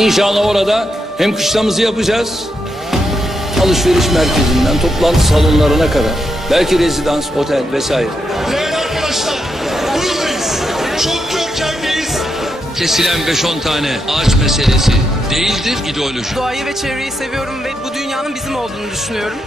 İnşallah orada hem kışlamızı yapacağız, alışveriş merkezinden toplantı salonlarına kadar, belki rezidans, otel vesaire. Değerli arkadaşlar, buradayız. Çok görkemliyiz. Kesilen 5-10 tane ağaç meselesi değildir ideoloji. Doğayı ve çevreyi seviyorum ve bu dünyanın bizim olduğunu düşünüyorum.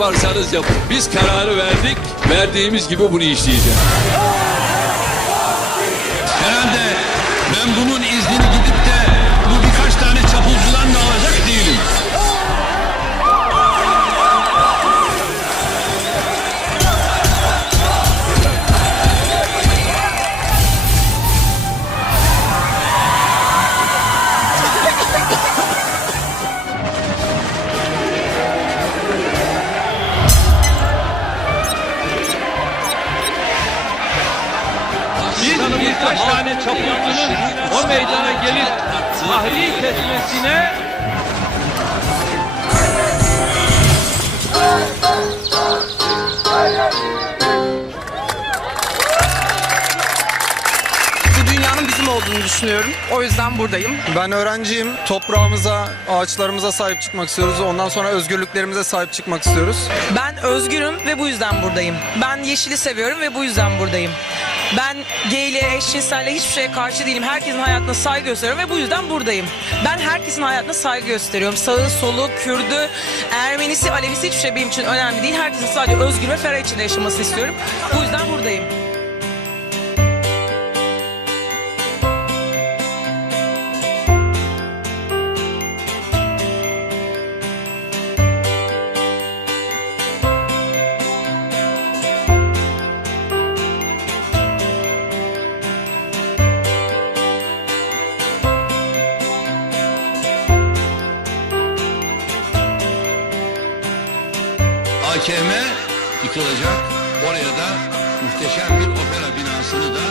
Yaparsanız yapın. Biz kararı verdik, verdiğimiz gibi bunu işleyeceğiz. Herhalde ben bunun iznini gidip birkaç tane çapulcunun o meydana gelip tahrik etmesine Bu dünyanın bizim olduğunu düşünüyorum. O yüzden buradayım. Ben öğrenciyim. Toprağımıza, ağaçlarımıza sahip çıkmak istiyoruz. Ondan sonra özgürlüklerimize sahip çıkmak istiyoruz. Ben özgürüm ve bu yüzden buradayım. Ben yeşili seviyorum ve bu yüzden buradayım. Ben gayliğe, eşcinselle hiçbir şeye karşı değilim. Herkesin hayatına saygı gösteriyorum ve bu yüzden buradayım. Ben herkesin hayatına saygı gösteriyorum. Sağı, solu, Kürdü, Ermenisi, Alevisi hiçbir şey benim için önemli değil. Herkesin sadece özgür ve ferah içinde yaşamasını istiyorum. Bu yüzden buradayım. AKM yıkılacak. Oraya da muhteşem bir opera binasını da